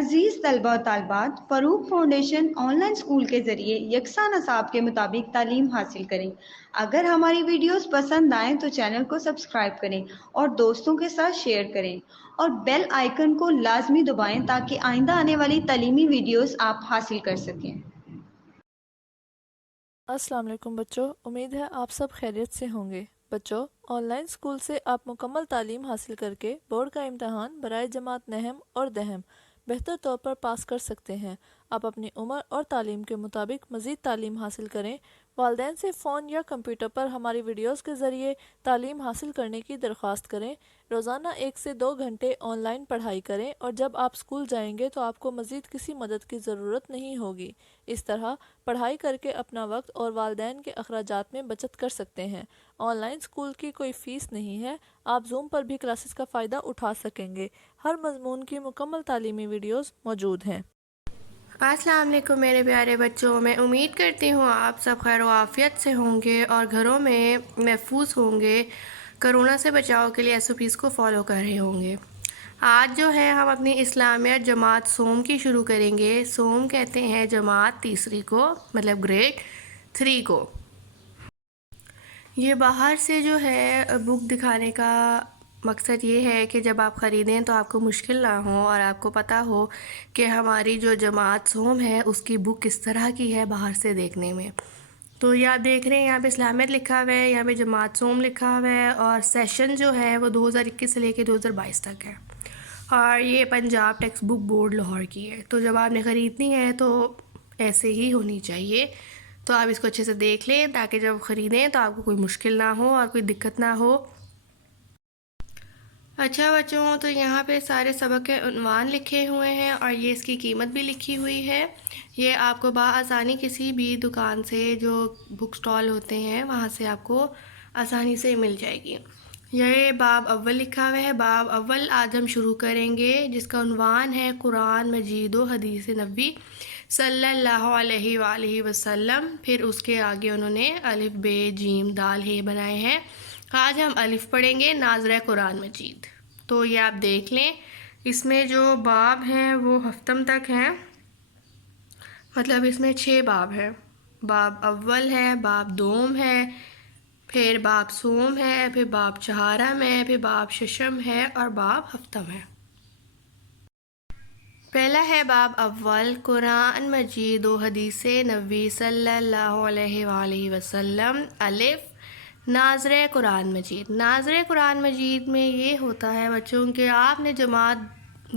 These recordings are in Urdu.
عزیز طلبہ و طالبات، فروغ فاؤنڈیشن آن لائن اسکول کے ذریعے یکساں نصاب کے مطابق تعلیم حاصل کریں۔ اگر ہماری ویڈیوز پسند آئیں تو چینل کو سبسکرائب کریں اور دوستوں کے ساتھ شیئر کریں اور بیل آئیکن کو لازمی دبائیں تاکہ آئندہ آنے والی تعلیمی ویڈیوز آپ حاصل کر سکیں۔ السلام علیکم بچوں، امید ہے آپ سب خیریت سے ہوں گے۔ بچوں، آن لائن اسکول سے آپ مکمل تعلیم حاصل کر کے بورڈ کا امتحان برائے جماعت نہم اور دہم بہتر طور پر پاس کر سکتے ہیں۔ آپ اپنی عمر اور تعلیم کے مطابق مزید تعلیم حاصل کریں۔ والدین سے فون یا کمپیوٹر پر ہماری ویڈیوز کے ذریعے تعلیم حاصل کرنے کی درخواست کریں۔ روزانہ 1 سے 2 گھنٹے آن لائن پڑھائی کریں اور جب آپ اسکول جائیں گے تو آپ کو مزید کسی مدد کی ضرورت نہیں ہوگی۔ اس طرح پڑھائی کر کے اپنا وقت اور والدین کے اخراجات میں بچت کر سکتے ہیں۔ آن لائن اسکول کی کوئی فیس نہیں ہے، آپ زوم پر بھی کلاسز کا فائدہ اٹھا سکیں گے۔ ہر مضمون کی مکمل تعلیمی ویڈیوز موجود ہیں۔ السلام علیکم میرے پیارے بچوں، میں امید کرتی ہوں آپ سب خیر و عافیت سے ہوں گے اور گھروں میں محفوظ ہوں گے۔ کرونا سے بچاؤ کے لیے SOPs کو فالو کر رہے ہوں گے۔ آج جو ہے ہم اپنی اسلامیہ جماعت سوم کی شروع کریں گے۔ سوم کہتے ہیں جماعت تیسری کو، مطلب گریڈ 3 کو۔ یہ باہر سے جو ہے بک دکھانے کا مقصد یہ ہے کہ جب آپ خریدیں تو آپ کو مشکل نہ ہو اور آپ کو پتہ ہو کہ ہماری جو جماعت سوم ہے اس کی بک کس طرح کی ہے باہر سے دیکھنے میں۔ تو یہ آپ دیکھ رہے ہیں یہاں پہ اسلامیت لکھا ہوا ہے، یہاں پہ جماعت سوم لکھا ہوا ہے اور سیشن جو ہے وہ 2021 سے لے کے 2022 تک ہے، اور یہ Punjab text book board Lahore کی ہے۔ تو جب آپ نے خریدنی ہے تو ایسے ہی ہونی چاہیے، تو آپ اس کو اچھے سے دیکھ لیں تاکہ جب خریدیں تو آپ کو کوئی مشکل نہ ہو اور کوئی دقت نہ ہو۔ اچھا بچوں، تو یہاں پہ سارے سبق کے عنوان لکھے ہوئے ہیں اور یہ اس کی قیمت بھی لکھی ہوئی ہے۔ یہ آپ کو بآسانی کسی بھی دکان سے جو بک سٹال ہوتے ہیں وہاں سے آپ کو آسانی سے مل جائے گی۔ یہ باب اول لکھا ہوا ہے۔ باب اول آج ہم شروع کریں گے جس کا عنوان ہے قرآن مجید و حدیث نبوی صلی اللہ علیہ وآلہ وسلم۔ پھر اس کے آگے انہوں نے الف ب جیم دال ہے بنائے ہیں۔ آج ہم الف پڑھیں گے، ناظرہ قرآن مجید۔ تو یہ آپ دیکھ لیں، اس میں جو باب ہیں وہ ہفتم تک ہیں، مطلب اس میں 6 باب ہیں۔ باب اول ہے، باب دوم ہے، پھر باب سوم ہے، پھر باب چہارم ہے، پھر باب ششم ہے اور باب ہفتم ہے۔ پہلا ہے باب اول، قرآن مجید و حدیث نبوی صلی اللہ علیہ وآلہ وسلم۔ الف، ناظرہ قرآن مجید۔ ناظرہ قرآن مجید میں یہ ہوتا ہے بچوں کہ آپ نے جماعت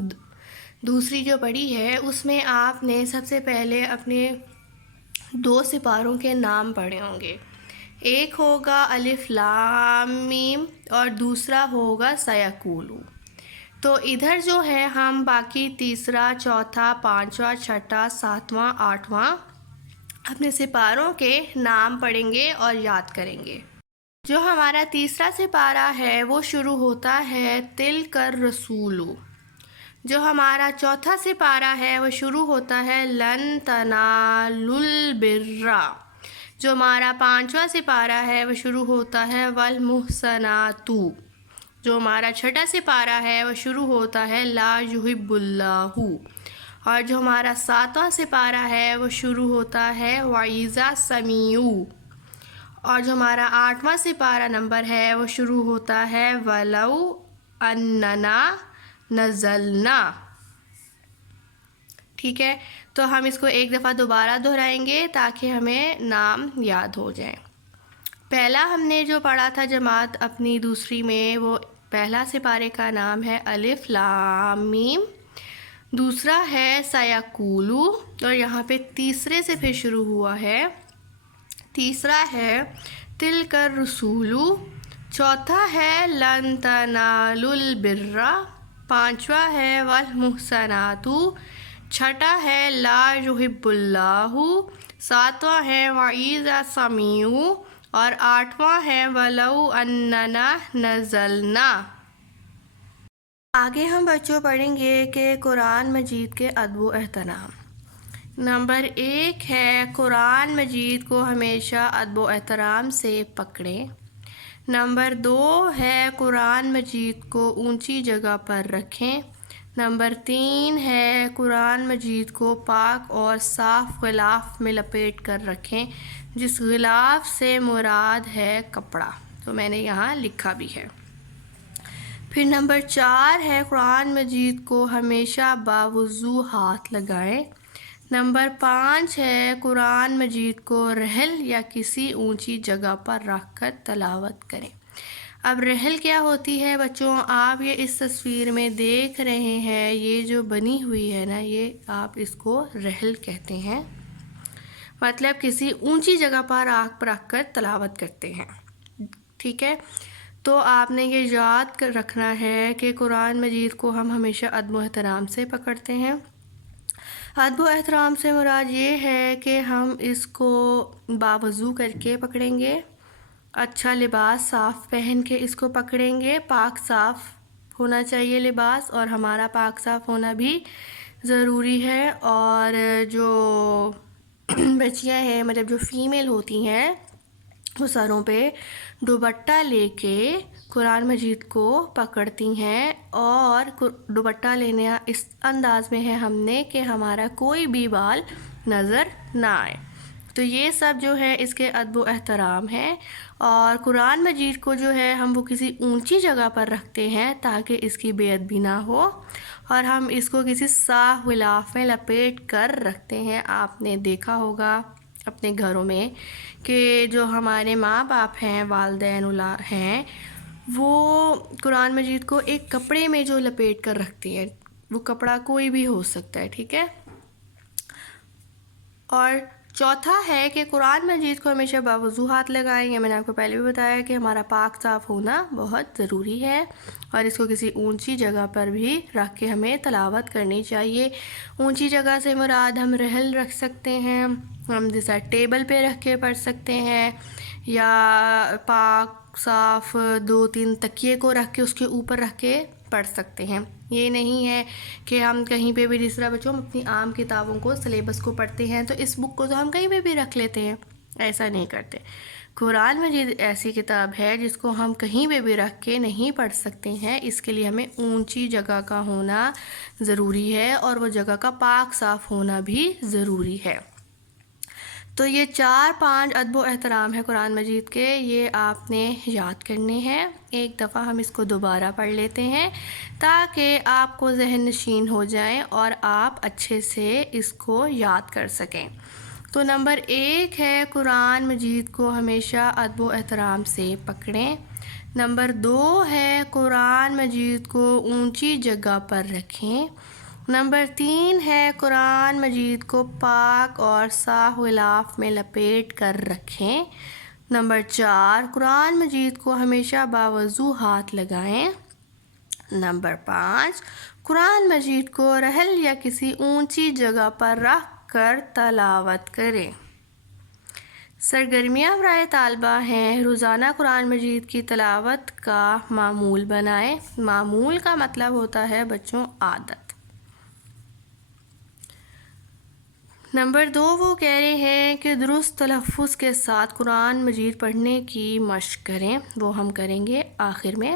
دوسری جو پڑھی ہے اس میں آپ نے سب سے پہلے اپنے 2 سپاروں کے نام پڑھے ہوں گے۔ ایک ہوگا الف لام میم اور دوسرا ہوگا سیقولو۔ تو ادھر جو ہے ہم باقی تیسرا، چوتھا، پانچواں، چھٹا، ساتواں، آٹھواں اپنے سپاروں کے نام پڑھیں گے اور یاد کریں گے۔ جو ہمارا تیسرا سپارہ ہے وہ شروع ہوتا ہے تلک الرسول۔ جو ہمارا چوتھا سپارہ ہے وہ شروع ہوتا ہے لن تنالوا البر۔ جو ہمارا 5واں سپارہ ہے وہ شروع ہوتا ہے والمحصنات۔ جو ہمارا چھٹا سپارہ ہے وہ شروع ہوتا ہے لا یحب اللہ۔ اور جو ہمارا 7واں سپارہ ہے وہ شروع ہوتا ہے وَإِذَا سَمِعُوا۔ اور جو ہمارا 8واں سپارہ نمبر ہے وہ شروع ہوتا ہے وَلَوْ أَنَّنَا نَزَلْنَا۔ ٹھیک ہے، تو ہم اس کو ایک دفعہ دوبارہ دہرائیں گے تاکہ ہمیں نام یاد ہو جائیں۔ پہلا ہم نے جو پڑھا تھا جماعت اپنی دوسری میں، وہ پہلا سپارے کا نام ہے الف لام میم، دوسرا ہے سیقولو اور یہاں پہ تیسرے سے پھر شروع ہوا ہے، تیسرا ہے تلک الرسول، چوتھا ہے لن تنالوا البر، پانچواں ہے والمحصنات، چھٹا ہے لا یحب اللہ، ساتواں ہے وَإِذَا سَمِعُوا اور آٹھواں ہے وَلَوْ أَنَّنَا نَزَلْنَا۔ آگے ہم بچوں پڑھیں گے کہ قرآن مجید کے ادب و احترام۔ نمبر 1 ہے قرآن مجید کو ہمیشہ ادب و احترام سے پکڑیں۔ نمبر 2 ہے قرآن مجید کو اونچی جگہ پر رکھیں۔ نمبر 3 ہے قرآن مجید کو پاک اور صاف غلاف میں لپیٹ کر رکھیں، جس غلاف سے مراد ہے کپڑا، تو میں نے یہاں لکھا بھی ہے۔ پھر نمبر 4 ہے قرآن مجید کو ہمیشہ باوضو ہاتھ لگائیں۔ نمبر 5 ہے قرآن مجید کو رحل یا کسی اونچی جگہ پر رکھ کر تلاوت کریں۔ اب رحل کیا ہوتی ہے بچوں؟ آپ یہ اس تصویر میں دیکھ رہے ہیں، یہ جو بنی ہوئی ہے نا، یہ آپ اس کو رحل کہتے ہیں، مطلب کسی اونچی جگہ پر آپ رکھ کر تلاوت کرتے ہیں، ٹھیک ہے؟ تو آپ نے یہ یاد رکھنا ہے کہ قرآن مجید کو ہم ہمیشہ ادب و احترام سے پکڑتے ہیں۔ ادب و احترام سے مراد یہ ہے کہ ہم اس کو باوضو کر کے پکڑیں گے، اچھا لباس صاف پہن کے اس کو پکڑیں گے، پاک صاف ہونا چاہیے لباس، اور ہمارا پاک صاف ہونا بھی ضروری ہے۔ اور جو بچیاں ہیں، مطلب جو فیمیل ہوتی ہیں، وہ سروں پہ دوپٹہ لے کے قرآن مجید کو پکڑتی ہیں، اور دوپٹہ لینا اس انداز میں ہے ہم نے کہ ہمارا کوئی بھی بال نظر نہ آئے۔ تو یہ سب جو ہے اس کے ادب و احترام ہے۔ اور قرآن مجید کو جو ہے ہم وہ کسی اونچی جگہ پر رکھتے ہیں تاکہ اس کی بے ادبی نہ ہو، اور ہم اس کو کسی صاف غلاف میں لپیٹ کر رکھتے ہیں۔ آپ نے دیکھا ہوگا اپنے گھروں میں کہ جو ہمارے ماں باپ ہیں، والدین ہیں، وہ قرآن مجید کو ایک کپڑے میں جو لپیٹ کر رکھتے ہیں، وہ کپڑا کوئی بھی ہو سکتا ہے، ٹھیک ہے؟ اور چوتھا ہے کہ قرآن مجید کو ہمیشہ باوضو ہاتھ لگائیں گے۔ میں نے آپ کو پہلے بھی بتایا کہ ہمارا پاک صاف ہونا بہت ضروری ہے، اور اس کو کسی اونچی جگہ پر بھی رکھ کے ہمیں تلاوت کرنی چاہیے۔ اونچی جگہ سے مراد ہم رحل رکھ سکتے ہیں، ہم جیسا ٹیبل پہ رکھ کے پڑھ سکتے ہیں، یا پاک صاف 2-3 تکیے کو رکھ کے اس کے اوپر رکھ کے پڑھ سکتے ہیں۔ یہ نہیں ہے کہ ہم کہیں پہ بھی، جس طرح بچوں ہم اپنی عام کتابوں کو، سلیبس کو پڑھتے ہیں تو اس بک کو تو ہم کہیں پہ بھی رکھ لیتے ہیں، ایسا نہیں کرتے۔ قرآن مجید ایسی کتاب ہے جس کو ہم کہیں پہ بھی رکھ کے نہیں پڑھ سکتے ہیں، اس کے لیے ہمیں اونچی جگہ کا ہونا ضروری ہے، اور وہ جگہ کا پاک صاف ہونا بھی ضروری ہے۔ تو یہ 4-5 ادب و احترام ہے قرآن مجید کے، یہ آپ نے یاد کرنے ہیں۔ ایک دفعہ ہم اس کو دوبارہ پڑھ لیتے ہیں تاکہ آپ کو ذہن نشین ہو جائیں اور آپ اچھے سے اس کو یاد کر سکیں۔ تو نمبر 1 ہے قرآن مجید کو ہمیشہ ادب و احترام سے پکڑیں۔ نمبر 2 ہے قرآن مجید کو اونچی جگہ پر رکھیں۔ نمبر 3 ہے قرآن مجید کو پاک اور صاف غلاف میں لپیٹ کر رکھیں۔ نمبر 4 قرآن مجید کو ہمیشہ باوضو ہاتھ لگائیں۔ نمبر 5 قرآن مجید کو رحل یا کسی اونچی جگہ پر رکھ کر تلاوت کریں۔ سرگرمیاں برائے طالبہ ہیں، روزانہ قرآن مجید کی تلاوت کا معمول بنائیں۔ معمول کا مطلب ہوتا ہے بچوں عادت۔ نمبر 2 وہ کہہ رہے ہیں کہ درست تلفظ کے ساتھ قرآن مجید پڑھنے کی مشق کریں، وہ ہم کریں گے آخر میں۔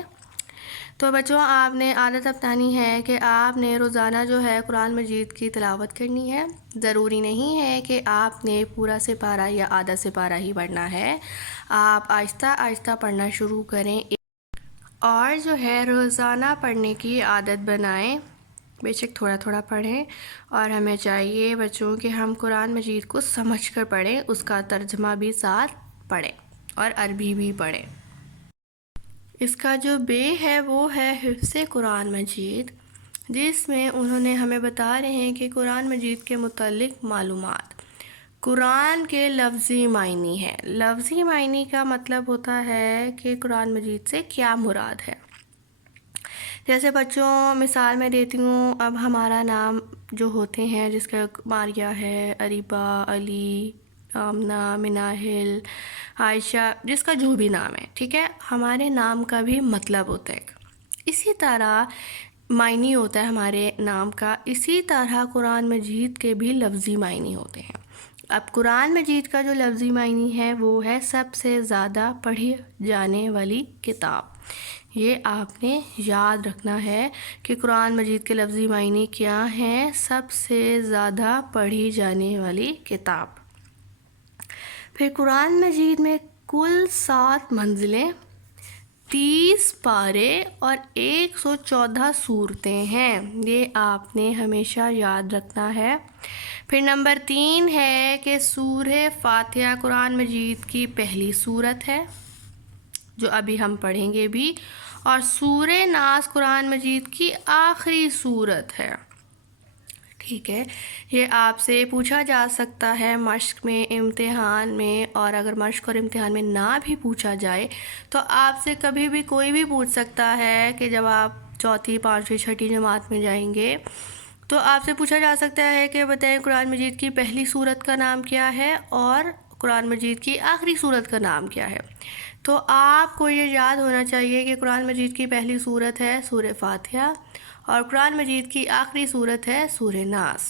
تو بچوں آپ نے عادت اپنانی ہے کہ آپ نے روزانہ جو ہے قرآن مجید کی تلاوت کرنی ہے۔ ضروری نہیں ہے کہ آپ نے پورا سپارہ یا آدھا سپارہ ہی پڑھنا ہے، آپ آہستہ آہستہ پڑھنا شروع کریں، اور جو ہے روزانہ پڑھنے کی عادت بنائیں۔ بے شک تھوڑا تھوڑا پڑھیں، اور ہمیں چاہیے بچوں کہ ہم قرآن مجید کو سمجھ کر پڑھیں، اس کا ترجمہ بھی ساتھ پڑھیں اور عربی بھی پڑھیں۔ اس کا جو بے ہے وہ ہے حفظ قرآن مجید، جس میں انہوں نے ہمیں بتا رہے ہیں کہ قرآن مجید کے متعلق معلومات۔ قرآن کے لفظی معنی ہے۔ لفظی معنی کا مطلب ہوتا ہے کہ قرآن مجید سے کیا مراد ہے۔ جیسے بچوں مثال میں دیتی ہوں، اب ہمارا نام جو ہوتے ہیں، جس کا ماریہ ہے، اریبہ، علی، آمنہ، مناہل، عائشہ، جس کا جو بھی نام ہے، ٹھیک ہے، ہمارے نام کا بھی مطلب ہوتا ہے، اسی طرح معنی ہوتا ہے ہمارے نام کا، اسی طرح قرآن مجید کے بھی لفظی معنی ہوتے ہیں۔ اب قرآن مجید کا جو لفظی معنی ہے وہ ہے سب سے زیادہ پڑھی جانے والی کتاب، یہ آپ نے یاد رکھنا ہے کہ قرآن مجید کے لفظی معنی کیا ہیں. سب سے زیادہ پڑھی جانے والی کتاب. پھر قرآن مجید میں کل 7 منزلیں، 30 پارے اور 114 صورتیں ہیں. یہ آپ نے ہمیشہ یاد رکھنا ہے. پھر نمبر 3 ہے کہ سورہ فاتحہ قرآن مجید کی پہلی صورت ہے جو ابھی ہم پڑھیں گے بھی، اور سورہ ناس قرآن مجید کی آخری صورت ہے. ٹھیک ہے، یہ آپ سے پوچھا جا سکتا ہے مشق میں، امتحان میں، اور اگر مشق اور امتحان میں نہ بھی پوچھا جائے تو آپ سے کبھی بھی کوئی بھی پوچھ سکتا ہے کہ جب آپ 4th 5ویں 6ٹھی جماعت میں جائیں گے تو آپ سے پوچھا جا سکتا ہے کہ بتائیں قرآن مجید کی پہلی صورت کا نام کیا ہے اور قرآن مجید کی آخری صورت کا نام کیا ہے. تو آپ کو یہ یاد ہونا چاہیے کہ قرآن مجید کی پہلی صورت ہے سورہ فاتحہ اور قرآن مجید کی آخری صورت ہے سورہ ناس.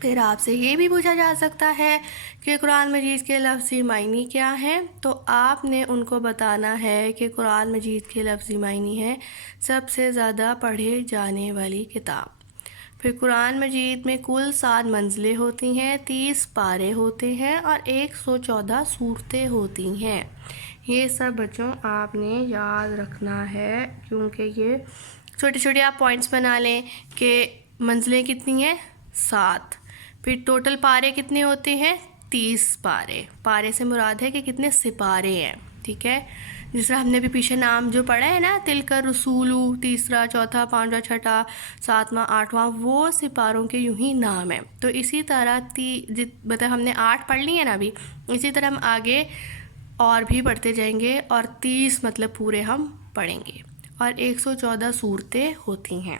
پھر آپ سے یہ بھی پوچھا جا سکتا ہے کہ قرآن مجید کے لفظی معنی کیا ہیں، تو آپ نے ان کو بتانا ہے کہ قرآن مجید کے لفظی معنی ہے سب سے زیادہ پڑھے جانے والی کتاب. پھر قرآن مجید میں کل 7 منزلیں ہوتی ہیں، 30 پارے ہوتے ہیں اور 114 صورتیں ہوتی ہیں. یہ سب بچوں آپ نے یاد رکھنا ہے، کیونکہ یہ چھوٹے چھوٹے آپ پوائنٹس بنا لیں کہ منزلیں کتنی ہیں 7. پھر ٹوٹل پارے کتنے ہوتے ہیں 30 پارے. پارے سے مراد ہے کہ کتنے سپارے ہیں. ٹھیک ہے، جس طرح ہم نے بھی پیچھے نام جو پڑھا ہے نا، تلک الرسول، 3، 4، 5، 6، 7، 8، وہ سپاروں کے یوں ہی نام ہیں. تو اسی طرح مطلب ہم نے 8 پڑھ لی ہیں نا ابھی، اسی طرح ہم آگے اور بھی پڑھتے جائیں گے اور 30 مطلب پورے ہم پڑھیں گے اور 114 صورتیں ہوتی ہیں.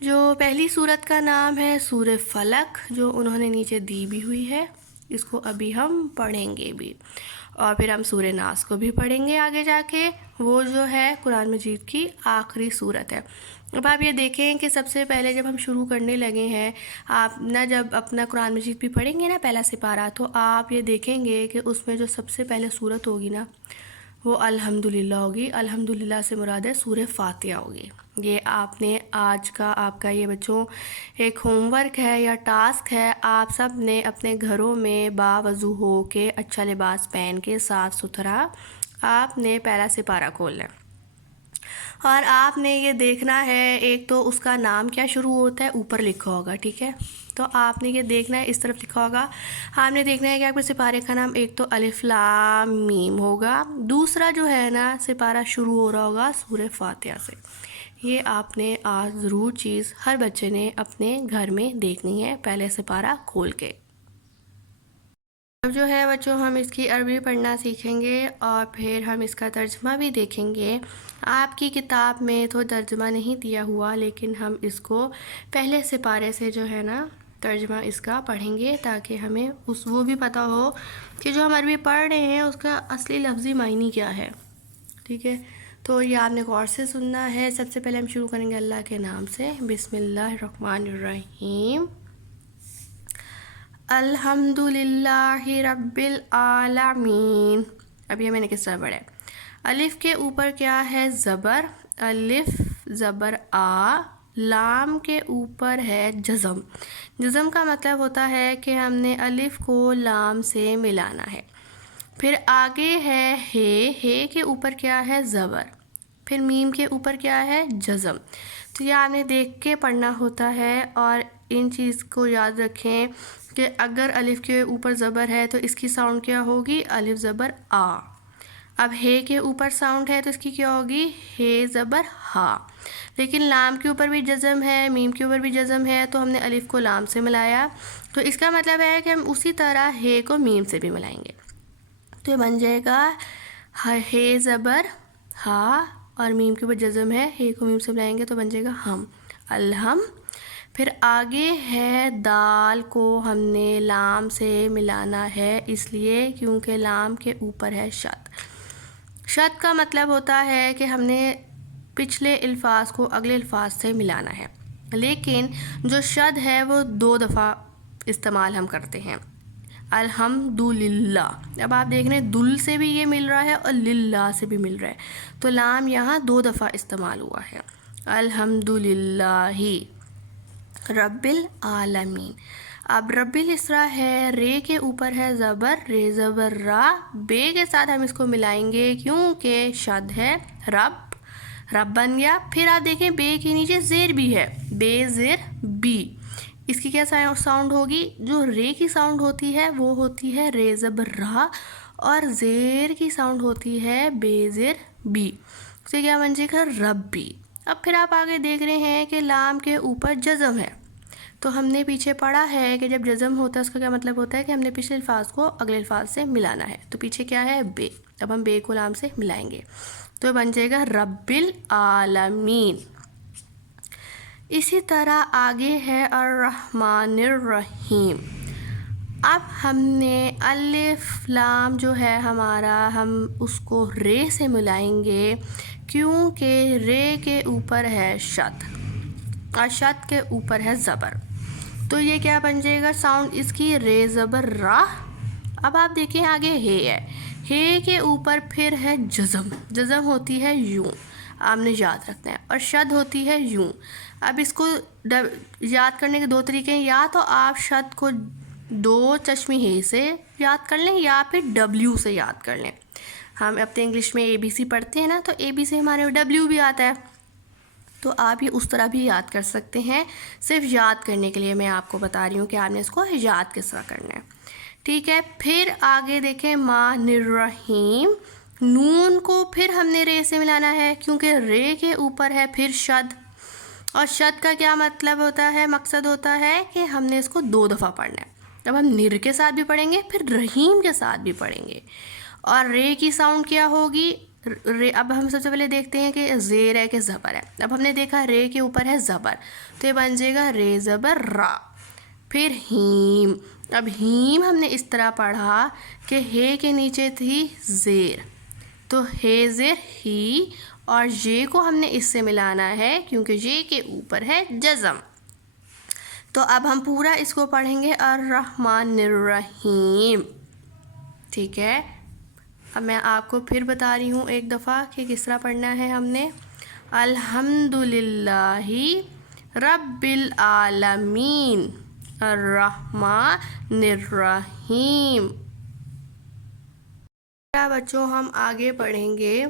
جو پہلی صورت کا نام ہے سورہ فلق، جو انہوں نے نیچے دی بھی ہوئی ہے، اس کو ابھی ہم پڑھیں گے بھی. اور پھر ہم سورہ ناس کو بھی پڑھیں گے آگے جا کے، وہ جو ہے قرآن مجید کی آخری صورت ہے. اب آپ یہ دیکھیں کہ سب سے پہلے جب ہم شروع کرنے لگے ہیں، آپ نا جب اپنا قرآن مجید بھی پڑھیں گے نا پہلا سپارہ، تو آپ یہ دیکھیں گے کہ اس میں جو سب سے پہلے صورت ہوگی نا وہ الحمدللہ ہوگی. الحمدللہ سے مراد ہے سورہ فاتحہ ہوگی. یہ آپ نے آج کا آپ کا یہ بچوں ایک ہوم ورک ہے یا ٹاسک ہے، آپ سب نے اپنے گھروں میں باوضو ہو کے اچھا لباس پہن کے صاف ستھرا آپ نے پہلا سپارہ کھولنا ہے اور آپ نے یہ دیکھنا ہے. ایک تو اس کا نام کیا شروع ہوتا ہے اوپر لکھا ہوگا، ٹھیک ہے، تو آپ نے یہ دیکھنا ہے، اس طرف لکھا ہوگا. آپ نے دیکھنا ہے کہ آپ کے سپارے کا نام ایک تو الف لام میم ہوگا، دوسرا جو ہے نا سپارہ شروع ہو رہا ہوگا سورہ فاتحہ سے. یہ آپ نے آج ضرور چیز ہر بچے نے اپنے گھر میں دیکھنی ہے پہلے سپارہ کھول کے. اب جو ہے بچوں ہم اس کی عربی پڑھنا سیکھیں گے اور پھر ہم اس کا ترجمہ بھی دیکھیں گے. آپ کی کتاب میں تو ترجمہ نہیں دیا ہوا، لیکن ہم اس کو پہلے سپارے سے جو ہے نا ترجمہ اس کا پڑھیں گے تاکہ ہمیں وہ بھی پتہ ہو کہ جو ہم عربی پڑھ رہے ہیں اس کا اصلی لفظی معنی کیا ہے. ٹھیک ہے، تو یہ آپ نے غور سے سننا ہے. سب سے پہلے ہم شروع کریں گے اللہ کے نام سے. بسم اللہ الرحمن الرحیم. الحمدللہ رب العالمین. اب یہ میں نے کس طرح پڑھا ہے؟ الف کے اوپر کیا ہے زبر، الف زبر آ. لام کے اوپر ہے جزم. جزم کا مطلب ہوتا ہے کہ ہم نے الف کو لام سے ملانا ہے. پھر آگے ہے ہے کے اوپر کیا ہے زبر، پھر میم کے اوپر کیا ہے جزم. تو یہ آپ نے دیکھ کے پڑھنا ہوتا ہے اور ان چیز کو یاد رکھیں کہ اگر الف کے اوپر زبر ہے تو اس کی ساؤنڈ کیا ہوگی الف زبر آ. اب ہے کے اوپر ساؤنڈ ہے تو اس کی کیا ہوگی ہے زبر ہا. لیکن لام کے اوپر بھی جزم ہے، میم کے اوپر بھی جزم ہے، تو ہم نے الف کو لام سے ملایا، تو اس کا مطلب ہے کہ ہم اسی طرح ہے کو میم سے بھی ملائیں گے. تو یہ بن جائے گا ہے زبر ہا اور میم کے اوپر جزم ہے، ہے کو میم سے ملائیں گے تو بن جائے گا ہم الہم. پھر آگے ہے دال کو ہم نے لام سے ملانا ہے، اس لیے کیونکہ لام کے اوپر ہے شد. شد کا مطلب ہوتا ہے کہ ہم نے پچھلے الفاظ کو اگلے الفاظ سے ملانا ہے، لیکن جو شد ہے وہ 2 دفعہ استعمال ہم کرتے ہیں. الحمدللہ. اب آپ دیکھ رہے ہیں دل سے بھی یہ مل رہا ہے اور للہ سے بھی مل رہا ہے, تو لام یہاں 2 دفعہ استعمال ہوا ہے. الحمدللہ رب العالمین. اب رب الاسرا ہے, رے کے اوپر ہے زبر, رے زبر را, بے کے ساتھ ہم اس کو ملائیں گے کیونکہ شد ہے, رب, رب بن گیا. پھر آپ دیکھیں بے کے نیچے زیر بھی ہے, بے زیر بی. اس کی کیا ساؤنڈ ہوگی؟ جو رے کی ساؤنڈ ہوتی ہے وہ ہوتی ہے رے زبر را, اور زیر کی ساؤنڈ ہوتی ہے بے زیر بی. اسے کیا بن جائے گا؟ ربی. اب پھر آپ آگے دیکھ رہے ہیں کہ لام کے اوپر جزم ہے. تو ہم نے پیچھے پڑھا ہے کہ جب جزم ہوتا ہے اس کا کیا مطلب ہوتا ہے کہ ہم نے پچھلے الفاظ کو اگلے الفاظ سے ملانا ہے. تو پیچھے کیا ہے؟ بے. اب ہم بے کو لام سے ملائیں گے تو بن جائے گا رب العالمین. اسی طرح آگے ہے الرحمن الرحیم. اب ہم نے الف لام جو ہے ہمارا, ہم اس کو رے سے ملائیں گے کیونکہ رے کے اوپر ہے شد اور شد کے اوپر ہے زبر. تو یہ کیا بن جائے گا ساؤنڈ اس کی؟ رے زبر را. اب آپ دیکھیں آگے ہے کے اوپر پھر ہے جزم. جزم ہوتی ہے یوں, آپ نے یاد رکھنا ہے, اور شد ہوتی ہے یوں. اب اس کو یاد کرنے کے 2 طریقے ہیں, یا تو آپ شد کو 2 چشمی ہے سے یاد کر لیں یا پھر ڈبلیو سے یاد کر لیں. ہم اپنے انگلش میں ABC پڑھتے ہیں نا, تو ABC ہمارے ڈبلیو بھی آتا ہے, تو آپ یہ اس طرح بھی یاد کر سکتے ہیں. صرف یاد کرنے کے لیے میں آپ کو بتا رہی ہوں کہ آپ نے اس کو یاد کس طرح کرنا ہے. ٹھیک ہے. پھر آگے دیکھیں مان الرحیم. نون کو پھر ہم نے رے سے ملانا ہے کیونکہ رے کے اوپر ہے پھر شد, اور شد کا کیا مطلب ہوتا ہے؟ مقصد ہوتا ہے کہ ہم نے اس کو 2 دفعہ پڑھنا ہے. اب ہم نر کے ساتھ بھی پڑھیں گے, پھر رحیم کے ساتھ بھی پڑھیں گے. اور رے کی ساؤنڈ کیا ہوگی؟ اب ہم سب سے پہلے دیکھتے ہیں کہ زیر ہے کہ زبر ہے. اب ہم نے دیکھا رے کے اوپر ہے زبر, تو یہ بن جائے گا رے زبر را. پھر ہیم. اب ہیم ہم نے اس طرح پڑھا کہ ہے کے نیچے تھی زیر, تو ہے زیر ہی, اور یہ کو ہم نے اس سے ملانا ہے کیونکہ یہ کے اوپر ہے جزم. تو اب ہم پورا اس کو پڑھیں گے الرحمن الرحیم. ٹھیک ہے. اب میں آپ کو پھر بتا رہی ہوں ایک دفعہ کہ کس طرح پڑھنا ہے ہم نے. الحمدللہ رب العالمین الرحمن الرحیم. بچوں ہم آگے پڑھیں گے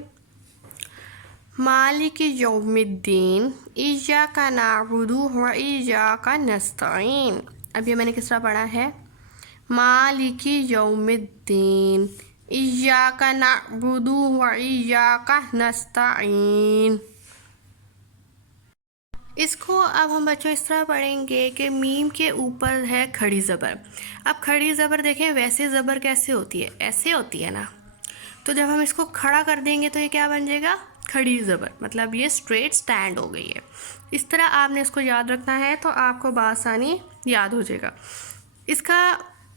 مالک یوم الدین ایاک نعبد و ایاک نستعین. اب یہ میں نے کس طرح پڑھا ہے؟ مالک یوم الدین ایاک نعبد و ایاک نستعین. اس کو اب ہم بچوں اس طرح پڑھیں گے کہ میم کے اوپر ہے کھڑی زبر. اب کھڑی زبر دیکھیں ویسے زبر کیسے ہوتی ہے؟ ایسے ہوتی ہے نا, تو جب ہم اس کو کھڑا کر دیں گے تو یہ کیا بن جائے گا؟ کھڑی زبر. مطلب یہ اسٹریٹ سٹینڈ ہو گئی ہے. اس طرح آپ نے اس کو یاد رکھنا ہے تو آپ کو بآسانی یاد ہو جائے گا. اس کا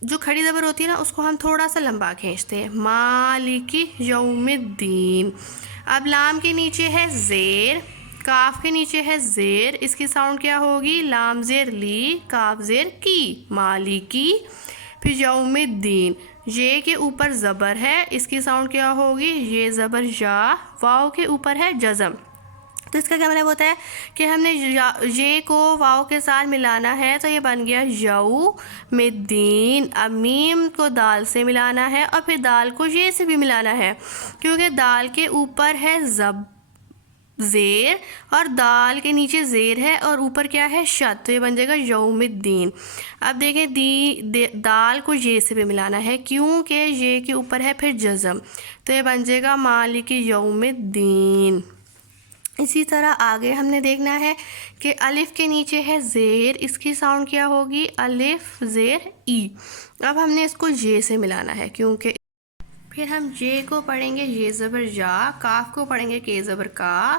جو کھڑی زبر ہوتی ہے نا اس کو ہم تھوڑا سا لمبا کھینچتے ہیں, مالک یوم الدین. اب لام کے نیچے ہے زیر, کاف کے نیچے ہے زیر, اس کی ساؤنڈ کیا ہوگی؟ لام زیر لی, کاف زیر کی, مالکی. پھر یوم الدین, یہ کے اوپر زبر ہے, اس کی ساؤنڈ کیا ہوگی؟ یہ زبر یا, واؤ کے اوپر ہے جزم. تو اس کا کیا مطلب ہوتا ہے کہ ہم نے یہ کو واؤ کے ساتھ ملانا ہے, تو یہ بن گیا یوم الدین. اب میم کو دال سے ملانا ہے اور پھر دال کو یہ سے بھی ملانا ہے کیونکہ دال کے اوپر ہے زیر اور دال کے نیچے زیر ہے اور اوپر کیا ہے؟ شد. تو یہ بن جائے گا یوم الدین. اب دیکھیں دال کو یہ سے بھی ملانا ہے کیونکہ یہ کے اوپر ہے پھر جزم, تو یہ بن جائے گا مالک یوم الدین. اسی طرح آگے ہم نے دیکھنا ہے کہ الف کے نیچے ہے زیر, اس کی ساؤنڈ کیا ہوگی؟ الف زیر ای. اب ہم نے اس کو یہ سے ملانا ہے کیونکہ پھر ہم جے کو پڑھیں گے یہ زبر یا, کاف کو پڑھیں گے کے زبر کا,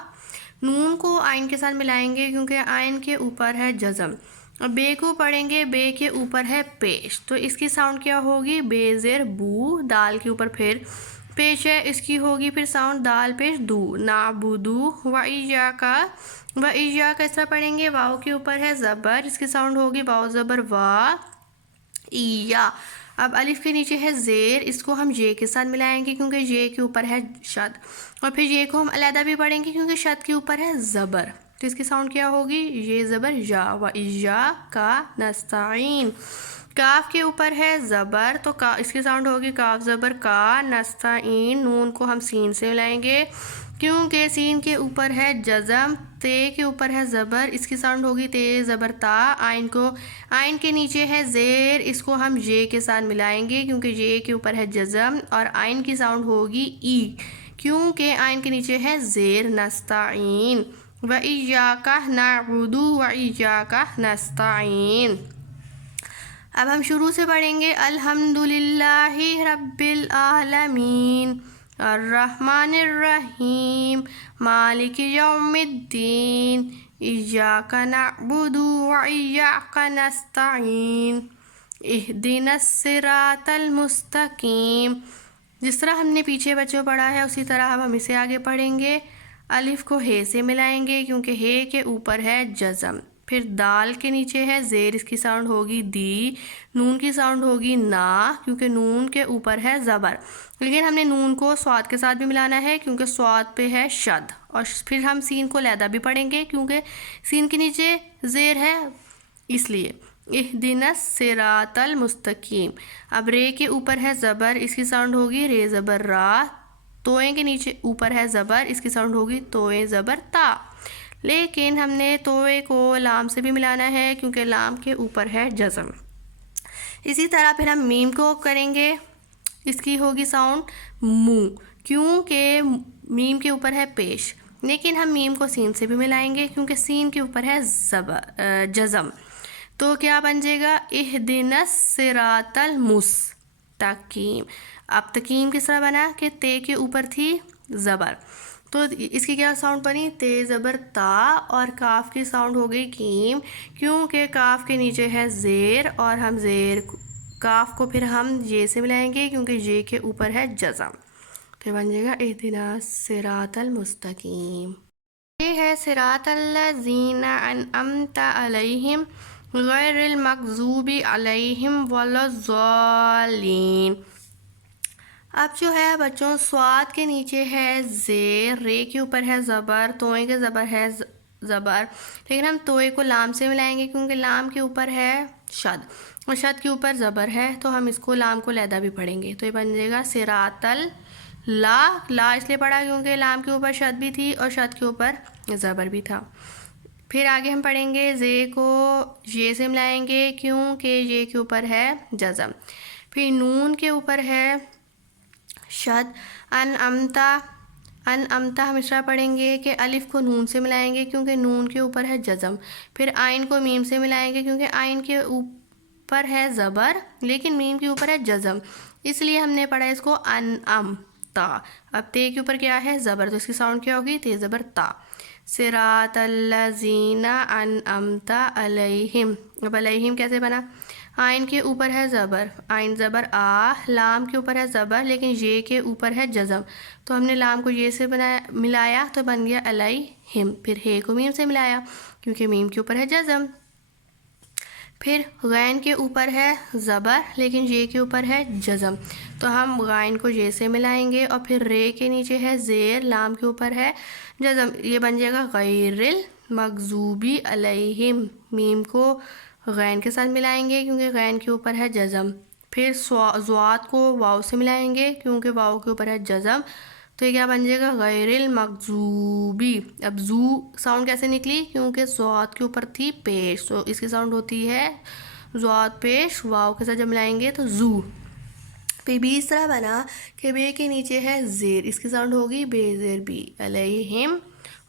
نون کو آئین کے ساتھ ملائیں گے کیونکہ آئین کے اوپر ہے جزم, اور بے کو پڑھیں گے بے کے اوپر ہے پیش, تو اس کی ساؤنڈ کیا ہوگی؟ بے زیر بو, دال کے اوپر پھر پیش ہے, اس کی ہوگی پھر ساؤنڈ دال پیش دو, نعبدو و ایاک. و ایاک اس طرح پڑھیں گے, واؤ کے اوپر ہے زبر, اس کی ساؤنڈ ہوگی واؤ زبر وا, ایا. اب الف کے نیچے ہے زیر، اس کو ہم جے کے ساتھ ملائیں گے کیونکہ جے کے اوپر ہے شد، اور پھر جے کو ہم علیحدہ بھی پڑھیں گے کیونکہ شد کے اوپر ہے زبر، تو اس کی ساؤنڈ کیا ہوگی؟ یہ زبر یا، و ایاک نستعین۔ کاف کے اوپر ہے زبر، تو اس کی ساؤنڈ ہوگی کاف زبر کا، نستعین، نون کو ہم سین سے ملائیں گے کیونکہ سین کے اوپر ہے جزم، تے کے اوپر ہے زبر، اس کی ساؤنڈ ہوگی تے زبر تا، آئین کے نیچے ہے زیر، اس کو ہم جے کے ساتھ ملائیں گے کیونکہ جے کے اوپر ہے جزم، اور آئین کی ساؤنڈ ہوگی ای کیونکہ آئین کے نیچے ہے زیر، نستعین۔ وَإِيَّاكَ نَعْبُدُ وَإِيَّاكَ نَسْتَعِينُ۔ اب ہم شروع سے پڑھیں گے الحمدللہ رب العالمین الرحمن الرحیم مالک یوم الدین ایاک نعبد وایاک نستعین اہدنا الصراط المستقیم۔ جس طرح ہم نے پیچھے بچوں پڑھا ہے اسی طرح اب ہم اسے آگے پڑھیں گے۔ الف کو ہے سے ملائیں گے کیونکہ ہے کے اوپر ہے جزم، پھر دال کے نیچے ہے زیر، اس کی ساؤنڈ ہوگی دی، نون کی ساؤنڈ ہوگی نا کیونکہ نون کے اوپر ہے زبر، لیکن ہم نے نون کو صاد کے ساتھ بھی ملانا ہے کیونکہ صاد پہ ہے شد، اور پھر ہم سین کو علیحدہ بھی پڑھیں گے کیونکہ سین کے نیچے زیر ہے اس لیے۔ اہدنا الصراط المستقیم۔ اب رے کے اوپر ہے زبر، اس کی ساؤنڈ ہوگی رے زبر را، توئیں کے نیچے اوپر ہے زبر، اس کی ساؤنڈ ہوگی توئیں زبر تا، لیکن ہم نے توئے کو لام سے بھی ملانا ہے کیونکہ لام کے اوپر ہے جزم۔ اسی طرح پھر ہم میم کو کریں گے، اس کی ہوگی ساؤنڈ مو کیونکہ میم کے اوپر ہے پیش، لیکن ہم میم کو سین سے بھی ملائیں گے کیونکہ سین کے اوپر ہے جزم، تو کیا بن جائے گا؟ اہدنا الصراط المستقیم۔ اب تقیم کس طرح بنا کہ تے کے اوپر تھی زبر، تو اس کی کیا ساؤنڈ بنی؟ تے زبر تا، اور کاف کی ساؤنڈ ہو گئی کیم کیونکہ کاف کے نیچے ہے زیر، اور ہم زیر کاف کو پھر ہم جے سے ملائیں گے کیونکہ جے کے اوپر ہے جزم، تو بن جائے گا اہدنا الصراط المستقیم۔ یہ ہے صراط الذین انعمت علیہم غیر المغضوب علیہم ولا الضالین۔ اب جو ہے بچوں صاد کے نیچے ہے زیر، رے کے اوپر ہے زبر، توئیں کے زبر ہے زبر، لیکن ہم توئے کو لام سے ملائیں گے کیونکہ لام کے اوپر ہے شد، اور شد کے اوپر زبر ہے تو ہم اس کو لام کو علیحدہ بھی پڑھیں گے، تو یہ بن جائے گا صراط لا اس لیے پڑھا کیونکہ لام کے اوپر شد بھی تھی اور شد کے اوپر زبر بھی تھا۔ پھر آگے ہم پڑھیں گے زے کو یہ سے ملائیں گے کیونکہ یہ کے اوپر ہے جزم، پھر نون کے اوپر ہے شد، انعمتا ہم اس طرح پڑھیں گے کہ الف کو نون سے ملائیں گے کیونکہ نون کے اوپر ہے جزم، پھر آئین کو میم سے ملائیں گے کیونکہ آئین کے اوپر ہے زبر لیکن میم کے اوپر ہے جزم، اس لیے ہم نے پڑھا اس کو انعمتا۔ اب تے کے اوپر کیا ہے زبر، تو اس کی ساؤنڈ کیا ہوگی؟ تے زبر تا۔ صراط الذین انعمت علیہم، اب علیہم کیسے بنا؟ آئین کے اوپر ہے زبر، آئین زبر آ، لام کے اوپر ہے زبر لیکن یہ کے اوپر ہے جزم، تو ہم نے لام کو یہ سے ملایا تو بن گیا علیہم، پھر ہے کو میم سے ملایا کیونکہ میم کے اوپر ہے جزم، پھر غین کے اوپر ہے زبر لیکن یہ کے اوپر ہے جزم، تو ہم غین کو یہ سے ملائیں گے، اور پھر رے کے نیچے ہے زیر، لام کے اوپر ہے جزم، یہ بن جائے گا غیر المغضوب علیہم، میم کو غین کے ساتھ ملائیں گے کیونکہ غین کے اوپر ہے جزم، پھر ضاد کو واو سے ملائیں گے کیونکہ واو کے اوپر ہے جزم، تو یہ کیا بن جائے گا؟ غیر المغضوبی۔ اب زو ساؤنڈ کیسے نکلی؟ کیونکہ ضاد کے اوپر تھی پیش، تو اس کی ساؤنڈ ہوتی ہے ضاد پیش، واو کے ساتھ جب ملائیں گے تو زو۔ پھر بھی اس طرح بنا کہ بے کے نیچے ہے زیر، اس کی ساؤنڈ ہوگی بے زیر بی، علیہم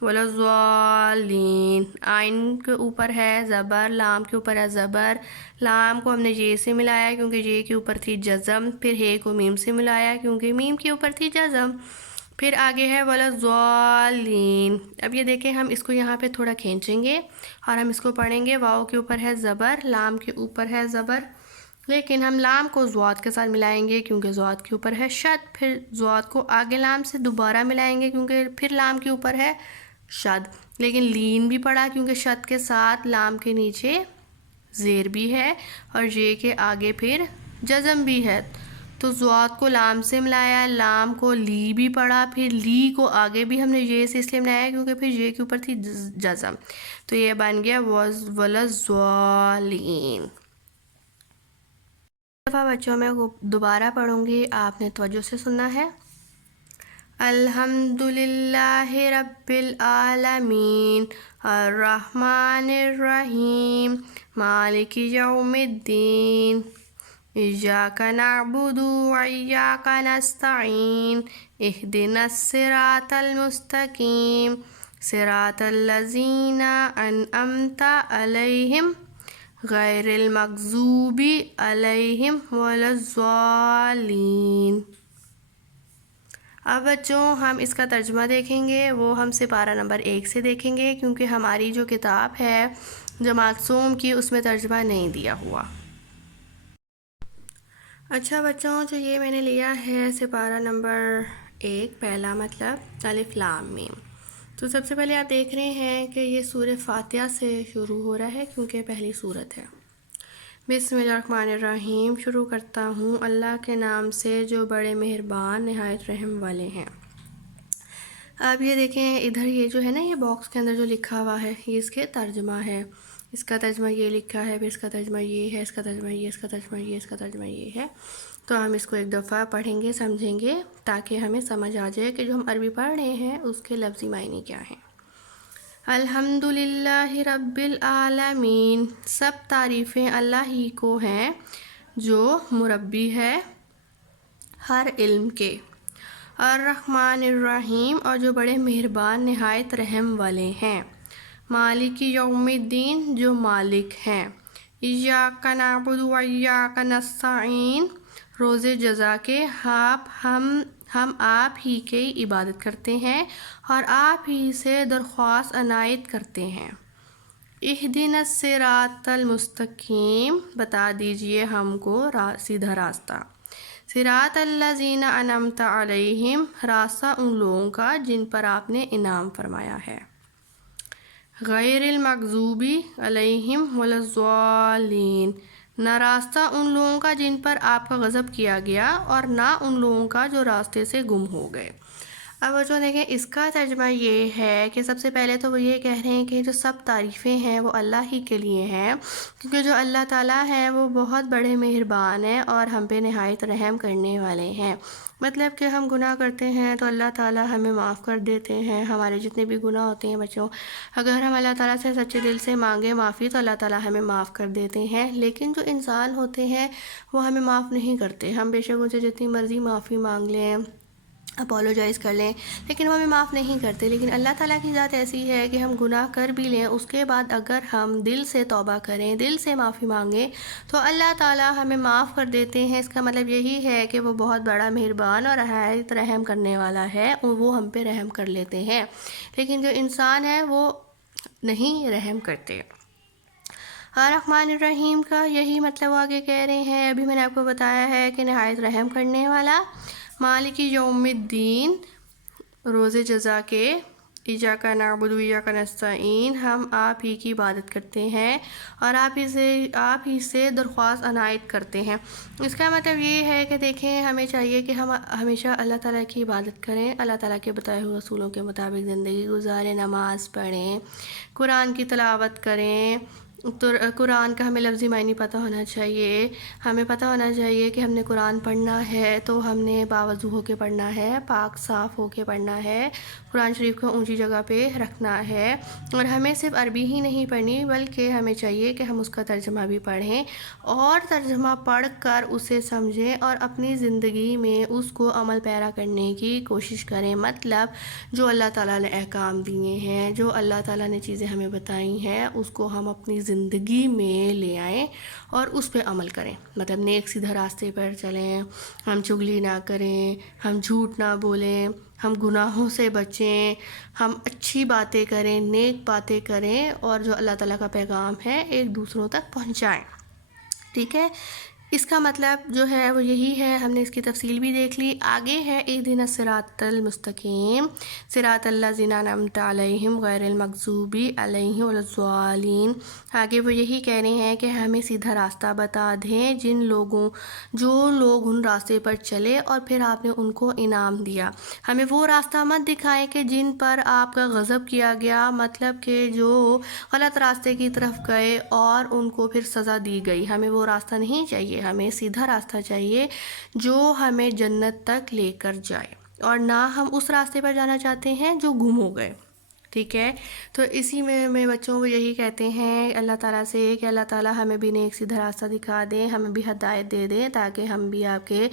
ولا الضالین۔ آئین کے اوپر ہے زبر، لام کے اوپر ہے زبر، لام کو ہم نے یہ سے ملایا کیونکہ یہ کے اوپر تھی جزم، پھر ہے کو میم سے ملایا کیونکہ میم کے اوپر تھی جزم، پھر آگے ہے ولا الضالین۔ اب یہ دیکھیں ہم اس کو یہاں پہ تھوڑا کھینچیں گے اور ہم اس کو پڑھیں گے، واؤ کے اوپر ہے زبر، لام کے اوپر ہے زبر، لیکن ہم لام کو ضاد کے ساتھ ملائیں گے کیونکہ ضاد کے اوپر ہے شد، پھر ضاد کو آگے لام سے دوبارہ ملائیں گے کیونکہ پھر لام کے اوپر ہے شد، لیکن لین بھی پڑا کیونکہ شد کے ساتھ لام کے نیچے زیر بھی ہے اور یہ کے آگے پھر جزم بھی ہے تو ضاد کو لام سے ملایا، لام کو لی بھی پڑھا، پھر لی کو آگے بھی ہم نے یہ سے اس لیے ملایا کیونکہ پھر یہ کے اوپر تھی جزم، تو یہ بن گیا وَلَضَّالِّينَ۔ دفعہ بچوں میں دوبارہ پڑھوں گی، آپ نے توجہ سے سننا ہے۔ الحمدللہ رب العالمین الرحمن الرحیم مالک یوم الدین ایاک نعبد وایاک نستعین اہدنا الصراط المستقیم صراط الذین انعمت علیہم غیر المغضوب علیہم ولا الضالین۔ اب بچوں ہم اس کا ترجمہ دیکھیں گے، وہ ہم سپارہ نمبر 1 سے دیکھیں گے کیونکہ ہماری جو کتاب ہے جماعت سوم کی اس میں ترجمہ نہیں دیا ہوا۔ اچھا بچوں، جو یہ میں نے لیا ہے سپارہ نمبر 1 پہلا مطلب الف لام میم، تو سب سے پہلے آپ دیکھ رہے ہیں کہ یہ سورہ فاتحہ سے شروع ہو رہا ہے کیونکہ پہلی سورت ہے۔ بسم اللہ الرحمن الرحیم، شروع کرتا ہوں اللہ کے نام سے جو بڑے مہربان نہایت رحم والے ہیں۔ اب یہ دیکھیں ادھر یہ جو ہے نا، یہ باکس کے اندر جو لکھا ہوا ہے یہ اس کے ترجمہ ہے، اس کا ترجمہ یہ لکھا ہے، پھر اس کا ترجمہ یہ ہے، اس کا ترجمہ یہ، اس کا ترجمہ یہ، اس کا ترجمہ یہ ہے۔ تو ہم اس کو ایک دفعہ پڑھیں گے، سمجھیں گے تاکہ ہمیں سمجھ آ جائے کہ جو ہم عربی پڑھ رہے ہیں اس کے لفظی معنی کیا ہیں۔ الحمدللہ رب العالمین، سب تعریفیں اللہ ہی کو ہیں جو مربی ہے ہر علم کے، الرحمن الرحیم، اور جو بڑے مہربان نہایت رحم والے ہیں، مالک یوم الدین، جو مالک ہیں، ایاک نعبد و ایاک نستعین، روز جزا کے ہم آپ ہی کی عبادت کرتے ہیں اور آپ ہی سے درخواست عنایت کرتے ہیں۔ اہدنا الصراط المستقیم، بتا دیجئے ہم کو سیدھا راستہ، صراط الذین انعمت علیہم، راستہ ان لوگوں کا جن پر آپ نے انعام فرمایا ہے، غیر المغضوب علیہم ولا الضالین، نہ راستہ ان لوگوں کا جن پر آپ کا غضب کیا گیا اور نہ ان لوگوں کا جو راستے سے گم ہو گئے۔ اب بچوں دیکھیں اس کا ترجمہ یہ ہے کہ سب سے پہلے تو وہ یہ کہہ رہے ہیں کہ جو سب تعریفیں ہیں وہ اللہ ہی کے لیے ہیں، کیونکہ جو اللہ تعالیٰ ہیں وہ بہت بڑے مہربان ہیں اور ہم پہ نہایت رحم کرنے والے ہیں۔ مطلب کہ ہم گناہ کرتے ہیں تو اللہ تعالیٰ ہمیں معاف کر دیتے ہیں، ہمارے جتنے بھی گناہ ہوتے ہیں بچوں، اگر ہم اللہ تعالیٰ سے سچے دل سے مانگے معافی تو اللہ تعالیٰ ہمیں معاف کر دیتے ہیں۔ لیکن جو انسان ہوتے ہیں وہ ہمیں معاف نہیں کرتے، ہم بے شک ان سے جتنی مرضی معافی مانگ لیں، اپولوجائز کر لیں، لیکن وہ ہمیں معاف نہیں کرتے۔ لیکن اللہ تعالیٰ کی ذات ایسی ہے کہ ہم گناہ کر بھی لیں، اس کے بعد اگر ہم دل سے توبہ کریں، دل سے معافی مانگیں تو اللہ تعالیٰ ہمیں معاف کر دیتے ہیں۔ اس کا مطلب یہی ہے کہ وہ بہت بڑا مہربان اور نہایت رحم کرنے والا ہے، اور وہ ہم پہ رحم کر لیتے ہیں۔ لیکن جو انسان ہے وہ نہیں رحم کرتے۔ الرحمن الرحیم کا یہی مطلب آگے کہہ رہے ہیں، ابھی میں نے آپ کو بتایا ہے کہ نہایت رحم کرنے والا، مالک یوم الدین، روز جزا کے، ایاک نعبد و ایاک نستعین، ہم آپ ہی کی عبادت کرتے ہیں اور آپ ہی سے درخواست عنایت کرتے ہیں۔ اس کا مطلب یہ ہے کہ دیکھیں ہمیں چاہیے کہ ہم ہمیشہ اللہ تعالیٰ کی عبادت کریں، اللہ تعالیٰ کے بتائے ہوئے اصولوں کے مطابق زندگی گزاریں، نماز پڑھیں، قرآن کی تلاوت کریں، تو قرآن کا ہمیں لفظی معنی پتہ ہونا چاہیے، ہمیں پتہ ہونا چاہیے کہ ہم نے قرآن پڑھنا ہے تو ہم نے باوضو ہو کے پڑھنا ہے، پاک صاف ہو کے پڑھنا ہے، قرآن شریف کو اونچی جگہ پہ رکھنا ہے، اور ہمیں صرف عربی ہی نہیں پڑھنی بلکہ ہمیں چاہیے کہ ہم اس کا ترجمہ بھی پڑھیں اور ترجمہ پڑھ کر اسے سمجھیں اور اپنی زندگی میں اس کو عمل پیرا کرنے کی کوشش کریں۔ مطلب جو اللہ تعالیٰ نے احکام دیے ہیں، جو اللہ تعالیٰ نے چیزیں ہمیں بتائی ہیں، اس کو ہم اپنی زندگی میں لے آئیں اور اس پہ عمل کریں۔ مطلب نیک سیدھا راستے پر چلیں، ہم چغلی نہ کریں، ہم جھوٹ نہ بولیں، ہم گناہوں سے بچیں، ہم اچھی باتیں کریں، نیک باتیں کریں، اور جو اللہ تعالیٰ کا پیغام ہے ایک دوسروں تک پہنچائیں۔ ٹھیک ہے، اس کا مطلب جو ہے وہ یہی ہے، ہم نے اس کی تفصیل بھی دیکھ لی. آگے ہے اہدنا الصراط المستقیم صراط الذین انعمت علیہم غیر المغضوب علیہم ولا الضالین. آگے وہ یہی کہہ رہے ہیں کہ ہمیں سیدھا راستہ بتا دیں جو لوگ ان راستے پر چلے اور پھر آپ نے ان کو انعام دیا. ہمیں وہ راستہ مت دکھائیں کہ جن پر آپ کا غضب کیا گیا، مطلب کہ جو غلط راستے کی طرف گئے اور ان کو پھر سزا دی گئی. ہمیں وہ راستہ نہیں چاہیے، ہمیں سیدھا راستہ چاہیے جو ہمیں جنت تک لے کر جائے، اور نہ ہم اس راستے پر جانا چاہتے ہیں جو گم ہو گئے. ٹھیک ہے، تو اسی میں بچوں کو یہی کہتے ہیں اللہ تعالیٰ سے کہ اللہ تعالیٰ ہمیں بھی نیک سیدھا راستہ دکھا دیں، ہمیں بھی ہدایت دے دیں، تاکہ ہم بھی آپ کے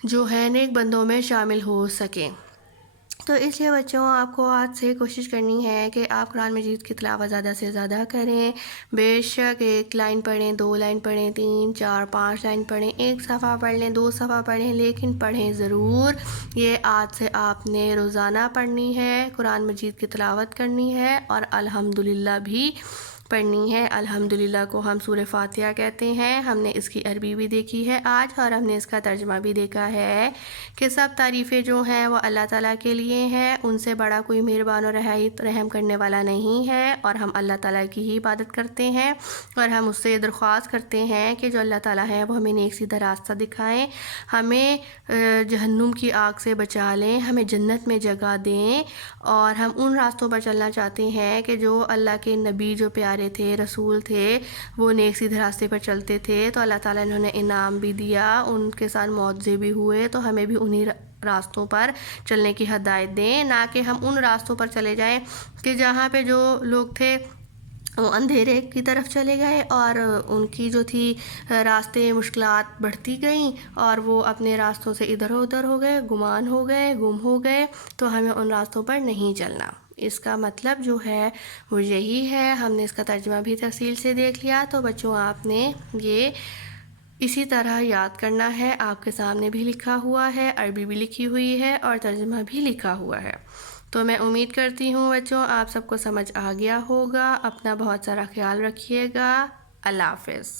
جو ہے نیک بندوں میں شامل ہو سکیں. تو اس لیے بچوں آپ کو آج سے کوشش کرنی ہے کہ آپ قرآن مجید کی تلاوت زیادہ سے زیادہ کریں. بے شک 1 لائن پڑھیں، 2 لائن پڑھیں، 3 4 5 لائن پڑھیں، 1 صفحہ پڑھ لیں، 2 صفحہ پڑھیں، لیکن پڑھیں ضرور. یہ آج سے آپ نے روزانہ پڑھنی ہے، قرآن مجید کی تلاوت کرنی ہے اور الحمدللہ بھی پڑھنی ہے. الحمدللہ کو ہم سورہ فاتحہ کہتے ہیں. ہم نے اس کی عربی بھی دیکھی ہے آج، اور ہم نے اس کا ترجمہ بھی دیکھا ہے کہ سب تعریفیں جو ہیں وہ اللہ تعالیٰ کے لیے ہیں. ان سے بڑا کوئی مہربان و رحم کرنے والا نہیں ہے، اور ہم اللہ تعالیٰ کی ہی عبادت کرتے ہیں، اور ہم اس سے یہ درخواست کرتے ہیں کہ جو اللہ تعالیٰ ہے وہ ہمیں نیک سیدھا راستہ دکھائیں، ہمیں جہنم کی آگ سے بچا لیں، ہمیں جنت میں جگہ دیں. اور ہم ان راستوں پر چلنا چاہتے ہیں کہ جو اللہ کے نبی جو پیارے تھے، رسول تھے، وہ نیک سیدھے راستے پر چلتے تھے، تو اللہ تعالیٰ نے انہیں انعام بھی دیا، ان کے ساتھ معجزے بھی ہوئے. تو ہمیں بھی انہی راستوں پر چلنے کی ہدایت دیں، نہ کہ ہم ان راستوں پر چلے جائیں کہ جہاں پہ جو لوگ تھے وہ اندھیرے کی طرف چلے گئے، اور ان کی جو تھی راستے مشکلات بڑھتی گئیں، اور وہ اپنے راستوں سے ادھر ادھر ہو گئے، گمان ہو گئے، گم ہو گئے. تو ہمیں ان راستوں پر نہیں چلنا. اس کا مطلب جو ہے وہ یہی ہے. ہم نے اس کا ترجمہ بھی تفصیل سے دیکھ لیا. تو بچوں آپ نے یہ اسی طرح یاد کرنا ہے. آپ کے سامنے بھی لکھا ہوا ہے، عربی بھی لکھی ہوئی ہے اور ترجمہ بھی لکھا ہوا ہے. تو میں امید کرتی ہوں بچوں آپ سب کو سمجھ آ گیا ہوگا. اپنا بہت سارا خیال رکھیے گا. اللہ حافظ.